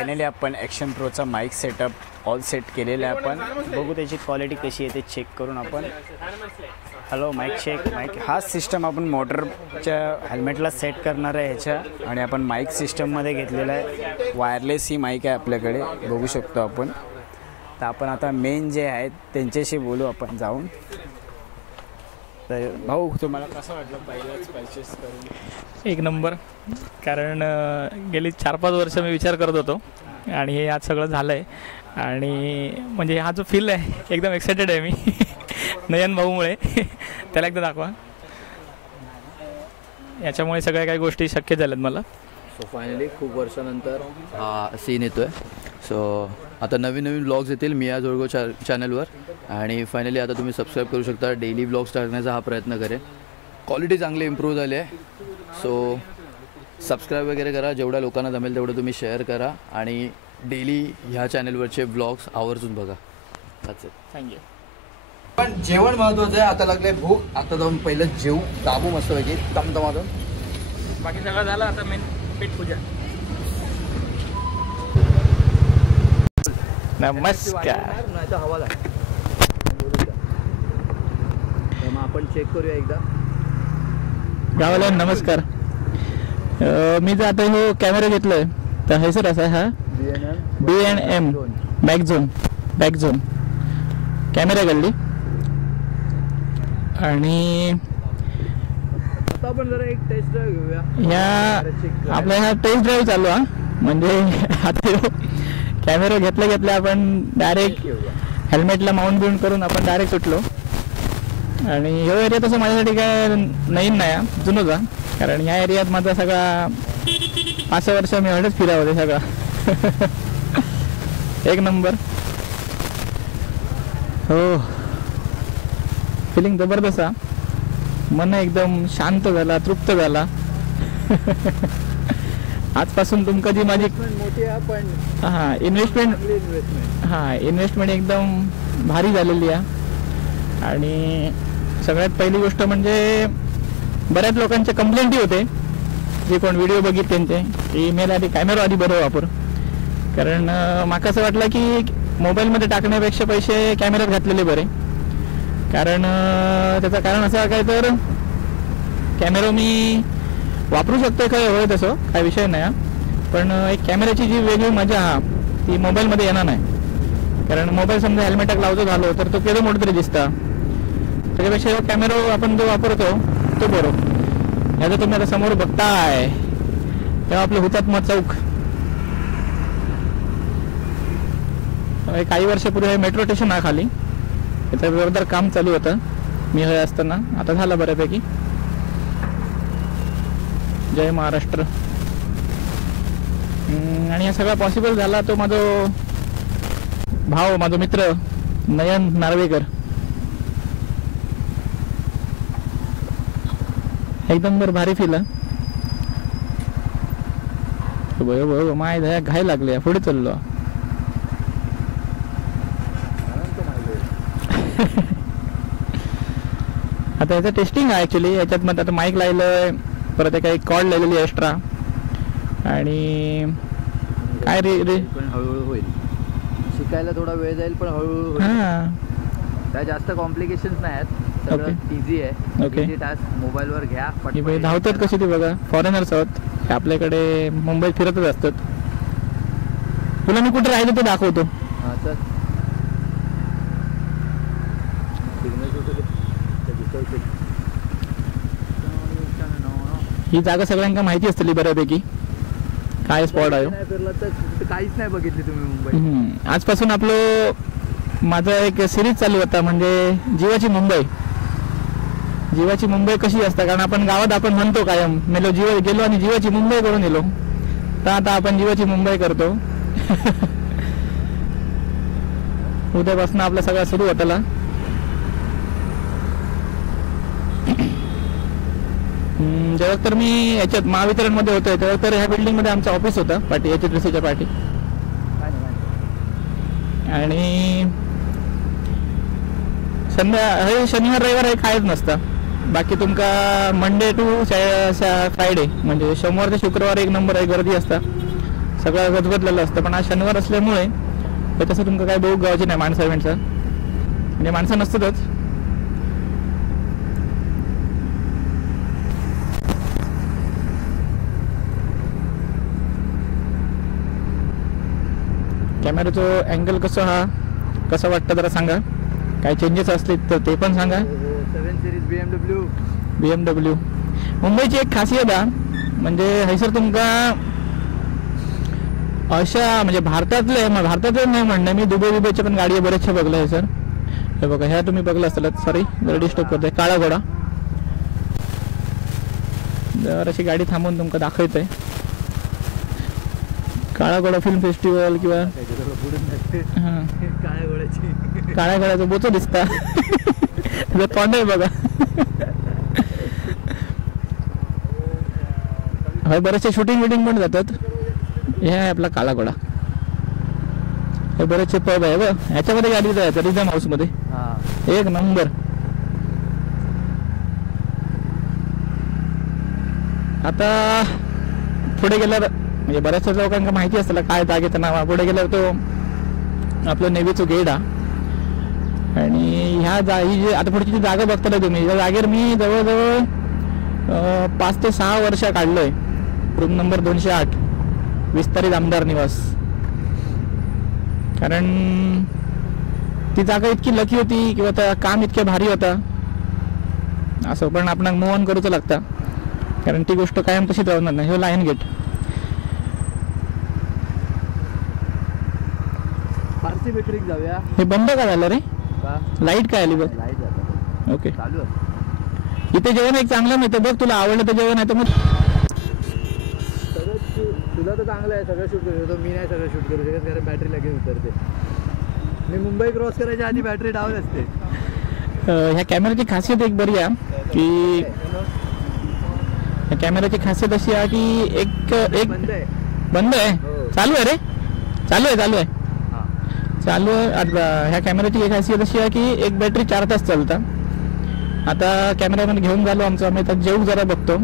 Finally आपण action प्रोचा mic setup all set केलेला आहे. आपण बघू त्याची क्वालिटी कशी आहे ते चेक करून आपण. Hello mike check. माईक हाच सिस्टम आपण मोटरच्या हेल्मेटला सेट करणार आहे ह्याच्या, आणि आपण माईक सिस्टममध्ये घेतलेला आहे. वायरलेस ही माईक आहे आपल्याकडे, बघू शकतो आपण. तर आपण आता मेन जे आहेत त्यांच्याशी बोलू आपण जाऊन. तर भाऊ, तुम्हाला कसं वाटलं पहिलंच परचेस करून? एक नंबर. कारण गेली 4-5 वर्ष मी विचार करत होतो आणि हे आज सगळं झालं आहे. आणि म्हणजे हा जो फील आहे एकदम एक्सायटेड आहे मी नयन भाऊमुळे. त्याला एकदा दाखवा. याच्यामुळे सगळ्या काही गोष्टी शक्य झाल्यात मला. सो फायनली खूप वर्षानंतर हा सीन येतो आहे. सो आता नवीन नवीन ब्लॉग्स येतील मिया जोडगो चॅनलवर. आणि फायनली आता तुम्ही सबस्क्राईब करू शकता. डेली ब्लॉग्स टाकण्याचा हा प्रयत्न करेन. क्वालिटी चांगली इम्प्रूव्ह झाली आहे. सो सबस्क्राईब वगैरे करा. जेवढ्या लोकांना जमेल तेवढं तुम्ही शेअर करा. आणि डेली ह्या चॅनलवरचे ब्लॉग्स आवर्जून बघा. That's it. थँक्यू. पण जेवण महत्त्वाचं आहे. आता लागले भूक. आता जाऊन पहिलं जेवू. दाबू मस्तपैकी तमतमातून. बाकी सगळं झालं. आता मेन पेट पूजा. नमस्कार. नाही तर हवाला मग आपण चेक करूया एकदा. गावाला नमस्कार. मी जर आता हो कॅमेरा घेतलाय तर हे सर असा हा B&M बॅक झोन कॅमेरा काढली. आणि आता आपण जरा एक टेस्ट ड्राईव्ह घेऊया. ह्या आपला हा टेस्ट ड्राईव्ह चालू हा. म्हणजे आता कॅमेरा घेतल्या आपण डायरेक्ट हेल्मेटला माउंट बिउंट करून आपण डायरेक्ट सुटलो. आणि ह्यो एरिया तसं माझ्यासाठी काय नवीन नाही, जुनंच आहे. कारण ह्या एरियात माझा सगळा 5 वर्ष मी एवढंच फिरा होते सगळा. एक नंबर. हो, फिलिंग जबरदस्त आहे. मन एकदम शांत झाला, तृप्त झाला. आजपासून तुमका जी माझी मोठी आहे पण हां इन्व्हेस्टमेंट एकदम भारी झालेली आहे. आणि सगळ्यात पहिली गोष्ट म्हणजे बऱ्याच लोकांचे कंप्लेंटी होते जे कोण व्हिडिओ बघित त्यांचे की मेल आधी कॅमेरा आधी बरोबर वापर. कारण माका असं वाटलं की मोबाईलमध्ये टाकण्यापेक्षा पैसे कॅमेऱ्यात घातलेले बरे. कारण त्याचं कारण असं काय तर कॅमेरा मी वापरू शकतो काय होय तसं काय विषय नाही. पण एक कॅमेऱ्याची जी वेगळी मजा हा ती मोबाईलमध्ये येणार नाही. कारण मोबाईल समजा हेल्मेटाक लावतो झालो तर तो केवढं मोठं तरी दिसतं. त्याच्यापेक्षा कॅमेरा आपण जो वापरतो तो बरोबर. याचं तुम्ही आता समोर बघताय तेव्हा आपलं हुतात्मा चौक. काही वर्षापूर्वी मेट्रो स्टेशन आहे खाली. त्याचं जोरदार काम चालू होतं मी हे असताना. आता झालं बऱ्यापैकी. जय महाराष्ट्र. आणि हा सगळा पॉसिबल झाला तो माझा भाऊ, माझा मित्र नयन नार्वेकर. एकदम भारी फील आहे. माय दया घाय लागले पुढे चाललो. आता याचं टेस्टिंग आहे ॲक्च्युली. याच्यात मग आता माईक लावलंय, परत काही कॉर्ड लावलेली एक्स्ट्रा. आणि काय रे पण हळूहळू होईल. शिकायला थोडा वेळ जाईल पण हळूहळू होईल. काय जास्त कॉम्प्लिकेशन्स नाही आहेत. सगळं इझी आहे. ओके. टास्क मोबाईलवर घ्या. धावतात कशी ती बघा. फॉरेनर्स आहोत आपल्याकडे, मुंबईत फिरतच असतात. तुला मी कुठे राहिलो ते दाखवतो. हां सर. ही जागा सगळ्यांना माहिती असतली बऱ्यापैकी काय स्पॉट आहे. काहीच नाही बघितली तुम्ही मुंबई. आजपासून आपलं माझं एक सिरीज चालू होता म्हणजे जीवाची मुंबई. जीवाची मुंबई कशी असतं. कारण आपण गावात आपण म्हणतो कायम मेलो जीव गेलो आणि जीवाची मुंबई करून येलो. तर आता आपण जीवाची मुंबई करतो. उद्यापासून आपलं सगळं सुरू होताला. जेव्हा तर मी याच्यात महावितरणमध्ये होतोय तेव्हा तर ह्या बिल्डिंगमध्ये आमचं ऑफिस होतं पाठी HDFCच्या पाठी. आणि शनिवार रविवार हे कायच नसतं. बाकी तुमका मंडे टू फ्रायडे म्हणजे सोमवार ते शुक्रवार एक नंबर आहे गर्दी असता. सगळं गजबजलेलं असतं. पण आज शनिवार असल्यामुळे तसं तुमचं काय बघू गावाची नाही माणसं इव्हेंटचं, म्हणजे माणसं नसतातच. कॅमेराचं अँगल कसं वाटतं जरा सांगा. काय चेंजेस असले तर ते पण सांगा. 7 सिरीज BMW मुंबईची एक खासियत आहे म्हणजे हैसर तुमका अशा म्हणजे भारतातले नाही म्हणणं मी, दुबईच्या पण गाडी बरेचशा बघल्या आहे सर. हे बघा ह्या तुम्ही बघला असताल. सॉरी जरा डिस्टर्ब करतोय. काळा घोडा जर अशी गाडी थांबवून तुमका दाखवतोय. काळा घोडा फिल्म फेस्टिवल किंवा हां काळ्या घोड्याचं बोचो दिसता तोंड आहे बघा. बरेचसे शूटिंग पण जातात. हे आहे आपला काळा घोडा. हे बरेचसे पब आहे बघ. ह्याच्यामध्ये गाडी जायचं रिझम हाऊस मध्ये एक नंबर. आता पुढे गेल्यावर म्हणजे बऱ्याचशा लोकांना माहिती असतं काय जागेचं नाव. पुढे गेल्यावर तो आपलं नेव्हीचं गेट आहे. आणि ही जी आता पुढची जी जागा बघताय तुम्ही, या जागेवर मी जवळजवळ 5 ते 6 वर्ष काढलोय. रूम नंबर 208 विस्तारित आमदार निवास. कारण ती जागा इतकी लकी होती किंवा त्या काम इतके भारी होता असं. पण आपण मूव ऑन करूच लागता कारण ती गोष्ट कायम तशीच राहणार नाही. हे लायन गेट फारसी बेटरीक जाऊया. हे बंद का झालं रे? लाईट काय आली बघ. ओके चालू आहे. इथे जेवण एक चांगलं मिळतं बघ. तुला आवडलं तर जेवण आहे तर मग तुला तर चांगलं आहे. सगळं शूट करू शकतो. मी नाही सगळं शूट करू शकत कारण बॅटरी लगेच उतरते. मी मुंबई क्रॉस करायच्या आधी बॅटरी डाऊन असते. ह्या कॅमेराची खासियत एक बरी आहे की ह्या कॅमेराची खासियत अशी आहे की एक बंद आहे. चालू आहे रे. चालू आहे ह्या कॅमेराची एक खासियत अशी आहे की एक बॅटरी 4 तास चालता. आता कॅमेरामध्ये घेऊन झालो आमचं. आम्ही आता जेवू जरा बघतो.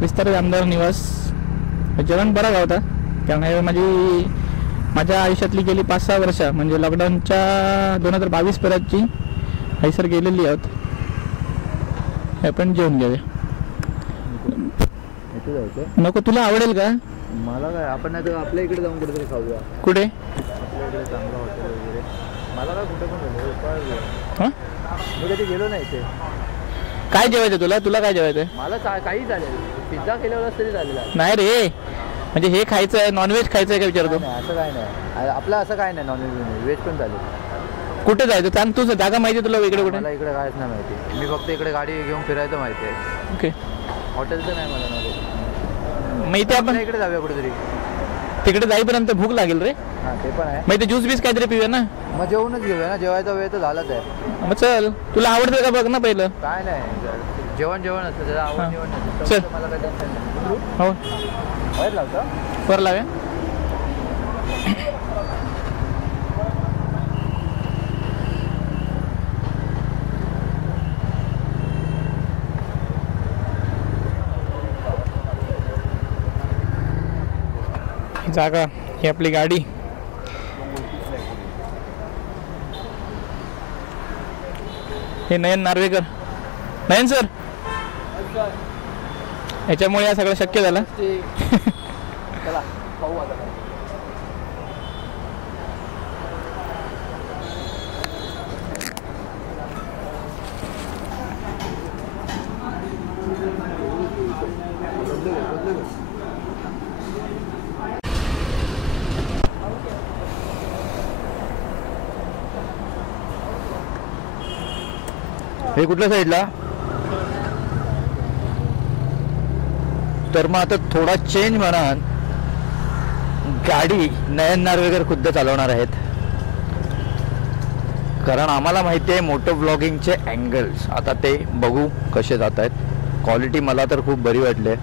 विस्तारित आमदार निवास. जेवण बरा गावता कारण हे माझ्या आयुष्यातली गेली 5-6 वर्ष म्हणजे लॉकडाऊनच्या 2022 पर्यंतची हैसर गेलेली आहोत. हे पण जेवून घेऊया. नको तुला आवडेल का? मला काय आपण नाही तर आपल्या इकडे जाऊन कुठेतरी खाऊया. कुठे? आपल्या इकडे चांगलं हॉटेल वगैरे. मला काय कुठे पण हां मी कधी गेलो नाही ते. काय जेवायचं तुला काय जेवायचं? मला काही चालेल. पिझ्झा केल्यावर तरी चालेल. नाही रे म्हणजे हे खायचं आहे नॉनव्हेज खायचं आहे का विचारतो. असं काय नाही. आपलं असं काय नाही. नॉनव्हेज व्हेज पण चालेल. कुठे जायचं सांग तू. जागा माहिती तुला इकडे कुठे? मला इकडे कायच नाही माहिती. मी फक्त इकडे गाडी घेऊन फिरायचं माहिती आहे. ओके हॉटेलचं नाही मला नॉलेज. मग इथे आपण इकडे जाऊया कुठेतरी. तिकडे जाईपर्यंत भूक लागेल रे. हां ते पण आहे. मग इथे ज्यूस बीस काहीतरी पिऊया ना. मग जेवणच घेऊया ना. जेवायचा वेळ तर झालाच आहे. मग चल तुला आवडतं का बघ ना पहिलं. काय नाही जेवण असतं त्याला आवड निवड नसतं. चल मला काय टेन्शन नाही. हो बाहेर लावता वर लाव्या. जागा ही आपली गाडी. हे नयन नार्वेकर. नयन सर ह्याच्यामुळे या सगळं शक्य झालं. चला खाऊ आता. हे कुठल्या साईडला? तर मग आता थोडा चेंज म्हणा. गाडी नयन नार्वेकर खुद्द चालवणार आहेत कारण आम्हाला माहिती आहे मोटो व्लॉगिंगचे अँगल्स. आता ते बघू कसे जात आहेत. क्वालिटी मला तर खूप बरी वाटली.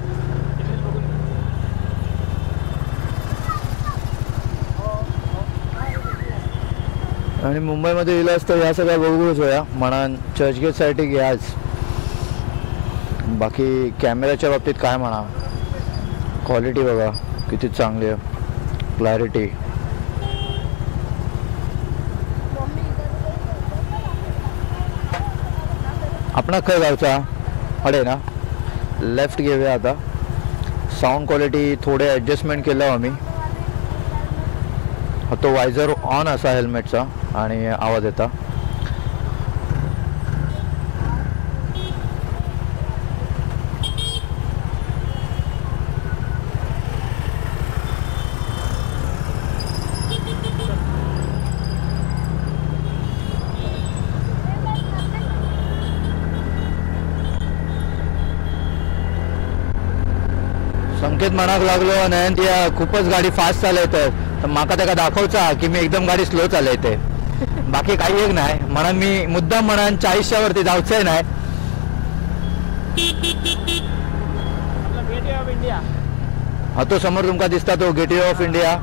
आणि मुंबईमध्ये गेलं असतं ह्या सगळ्या बघूच होया म्हणा. चर्चगेटसाठी घ्याच. बाकी कॅमेऱ्याच्या बाबतीत काय म्हणा. क्वालिटी बघा किती चांगली आहे क्लॅरिटी. आपण खय गावचा अडे ना लेफ्ट घेऊया आता. साऊंड क्वालिटी थोडे ॲडजस्टमेंट केलं आम्ही. तो वायझर ऑन असा हेल्मेटचा आणि आवाज येता. संकेत म्हणाक लागलो आणि ती खूपच गाडी फास्ट चालवते तर माका त्याला दाखवचा की मी एकदम गाडी स्लो चालवते. बाकी काही एक नाही म्हणून मी मुद्दाम म्हणून 40च्या वरती जाऊचंय नाही. हा तो समोर तुमका दिसता तो गेटवे ऑफ इंडिया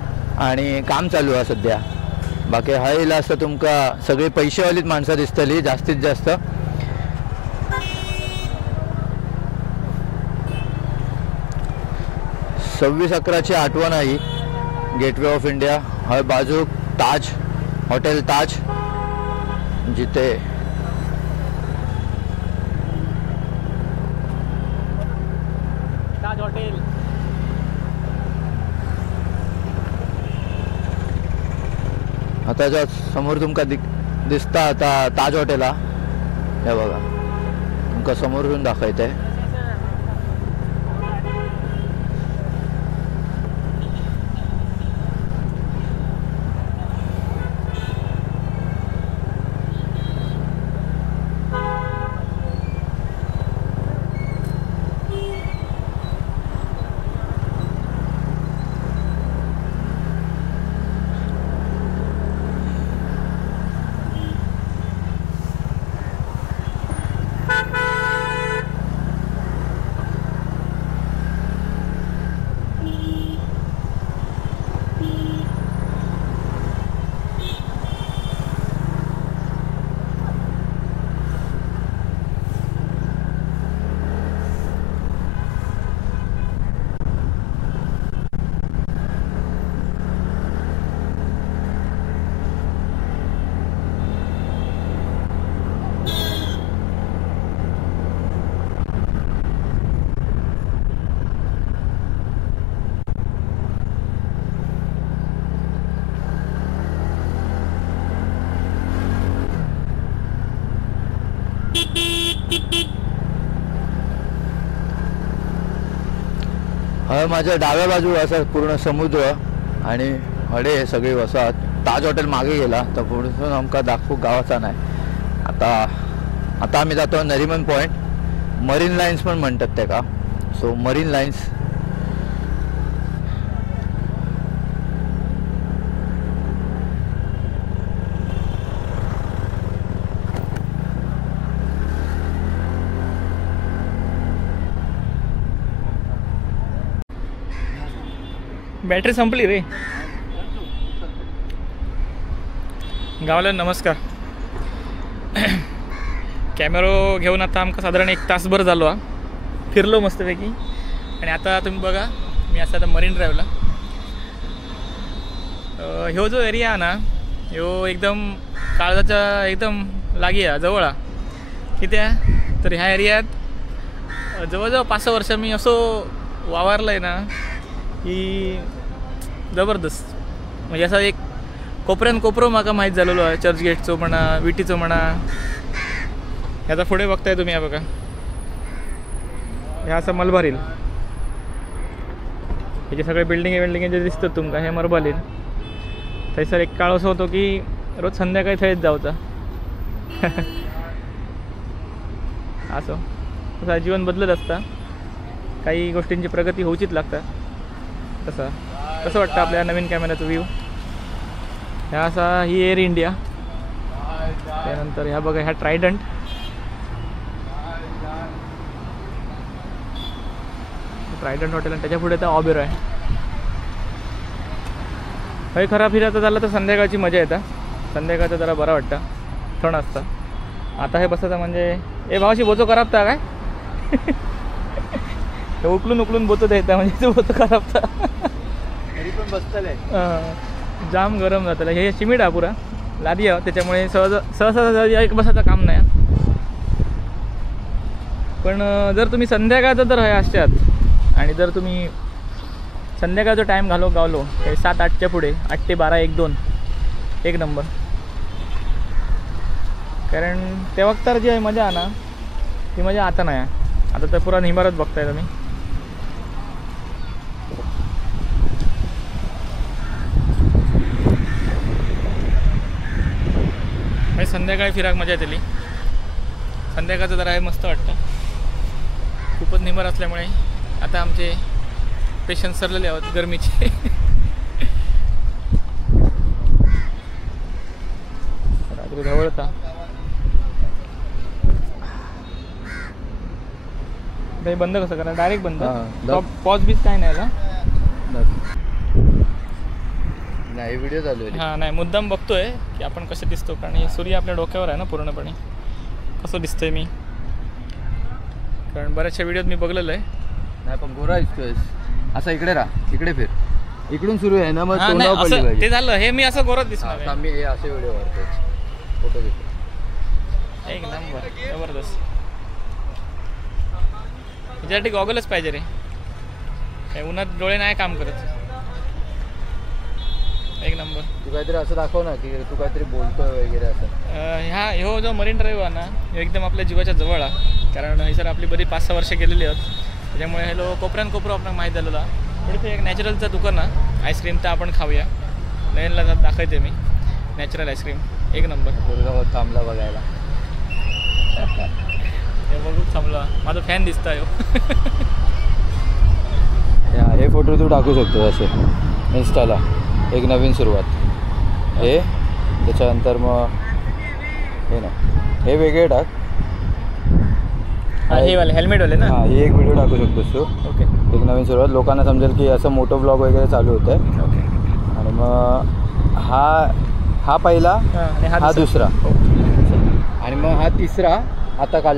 आणि काम चालू आहे सध्या. बाकी हायला असं तुमका सगळी पैसेवालीच माणसं दिसतली जास्तीत जास्त. 26/11ची आठवण आहे गेटवे ऑफ इंडिया. हय बाजू ताज हॉटेल ताज जिथे ताज हॉटेल. आता ज्या समोर तुमका दिसता आता ताज हॉटेल हा. हे बघा तुमका समोरून दाखवते. माझ्या डाव्या बाजू असं पूर्ण समुद्र आणि हडे सगळी वसाहत. ताज हॉटेल मागे गेला तर पुढे आमका दाखवू गावाचा नाही. आता आम्ही जातो नरिमन पॉईंट. मरीन लाईन्स पण म्हणतात ते का. सो मरीन लाईन्स बॅटरी संपली रे. गावाला नमस्कार. कॅमेरो घेऊन आता आमका साधारण 1 तासभर झालो हा. फिरलो मस्तपैकी आणि आता तुम्ही बघा मी असं आता मरीन ड्राईव्हला. ह्यो जो एरिया आहे ना ह्यो एकदम काळजाच्या एकदम लागी आहे जवळ आहे. किती आहे तर ह्या एरियात जवळजवळ 5-6 वर्ष मी असो वावरलं आहे ना की जबरदस्त. म्हणजे असा एक कोपऱ्यान कोपरो म्हाका माहीत झालेलो आहे. चर्चगेटचो म्हणा विटीचो म्हणा. ह्याचा पुढे बघताय तुम्ही हा बघा ह्या असं मलबार हिल. हे सगळे बिल्डिंग जे दिसतात तुमका हे मलबार हिल. थंयसर एक काळ असं होतो की रोज संध्याकाळी थंयच जावचा. असो तसं जीवन बदलत असता. काही गोष्टींची प्रगती होऊचीच लागतात. कसं वाटतं आपल्या नवीन कॅमेऱ्याचा व्ह्यू. ह्या असा ही एअर इंडिया. त्यानंतर ह्या बघा ह्या ट्रायडंट. हॉटेल आणि त्याच्या पुढे तर ऑबेरो आहे. हे खरा फिरायचं झालं तर संध्याकाळची मजा येतं. संध्याकाळचं जरा बरं वाटतं. थंड असतं. आता हे बसायचं म्हणजे ए भावाशी बोचो कराबता काय. उकलून बोचो द्यायचा म्हणजे बोचो कराबता. पण बसतले जाम गरम जातं हे चिमीड हा पुरा लादी आहे त्याच्यामुळे सहसा एक बसायचं काम नाही. पण जर तुम्ही संध्याकाळचं जर हे असतात आणि जर तुम्ही संध्याकाळचा टाईम गावलो हे 7-8च्या पुढे 8 ते 12 1-2 एक नंबर. कारण त्या वक्तार जी आहे मजा आहे ना ती मजा आता नाही आहे. आता तर पुरा निंबारच बघताय तुम्ही. संध्याकाळी फिराक मजा येतली. संध्याकाळचं जरा आहे मस्त वाटतं. खूपच निंबार असल्यामुळे आता आमचे पेशंट सरलेले आहोत गरमीचे. रात्री ढवळता ते बंद कसं करा डायरेक्ट बंद पॉज बीज काय नाही ना. नाही व्हिडिओ चालू आहे. हां नाही मुद्दाम बघतोय की आपण कसं दिसतो कारण हे सूर्य आपल्या डोक्यावर आहे ना पूर्णपणे. कसं दिसतोय मी कारण बऱ्याचशा व्हिडिओत मी बघलेलं आहे. नाही पण गोरा दिसतोय. असं इकडे राहा इकडे फिर इकडून सुरू आहे ना मग ते झालं हे मी असं गोरत दिसणार. मी हे असे व्हिडिओ करतो फोटो घेतो. एक नंबर जबरदस्त. त्याच्यासाठी गॉगलच पाहिजे रे. काय उन्हात डोळे नाही काम करत. एक नंबर. तू काहीतरी असं दाखव ना की तू काहीतरी बोलतोय वगैरे असं. ह्यो जो मरीन ड्राईव्ह आहे ना ह्यो एकदम आपल्या जीवाच्या जवळ आहे. कारण ही सर आपली बरी 5-6 वर्ष गेलेली आहेत. त्याच्यामुळे हे लोक कोपऱ्यान आपल्याला माहीत झालेला. पुढे एक नॅचरलचं दुकान आहे आईस्क्रीम तर आपण खाऊया. नयनला दाखवते मी नॅचरल आईस्क्रीम एक नंबर. गुरगावात थांबला बघायला. हे बघू थांबला माझा फॅन दिसता ह्यो. हे फोटो तू टाकू शकतो असे इन्स्टाला. एक नवीन सुरुवात हे त्याच्यानंतर मग हे ना हे वेगळे टाक. हे वाले हेल्मेटवाले ना. हां हे एक व्हिडिओ टाकू शकतोस तू. ओके. एक नवीन सुरुवात लोकांना समजेल की असं मोठं ब्लॉग वगैरे चालू होतं आहे. ओके. आणि मग हा पहिला आणि हा दुसरा आणि मग हा तिसरा आता काल